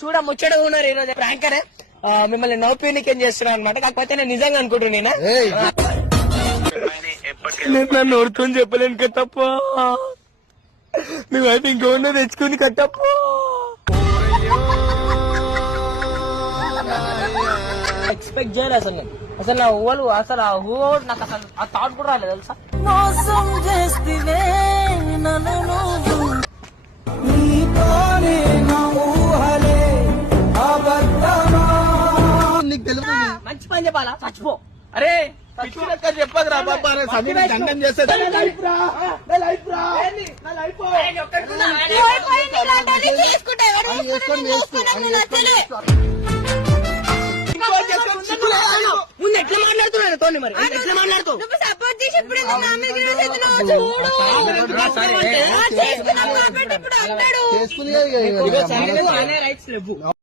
చూడ ముచ్చట ఉన్నారు ఈ రోజు ప్రాంకరే మిమ్మల్ని నవ్వుపీనికేం చేస్తున్నాను అనమాట. కాకపోతే నేను నిజంగా అనుకుంటున్నా నేను నన్ను నోడుతుంది చెప్పలేను కట్టప్ప. నువ్వైతే ఇంకోన్నో తెచ్చుకుని కట్టప్ప. ఎక్స్పెక్ట్ చేయలేదు అసలు నా ఊహలు అసలు ఆ ఊహ నాకు అసలు ఆ థాట్ కూడా రాలేదు తెలుసా. మోసం చేస్తే మంచి పని చెప్పాలా చచ్చిపో. అరే చెప్పదురా బాబా దండం చేస్తే ముందు ఎట్లా మాట్లాడుతున్నాను తోని మరి ఎట్లా మాట్లాడుతూ రైట్స్ లేవు.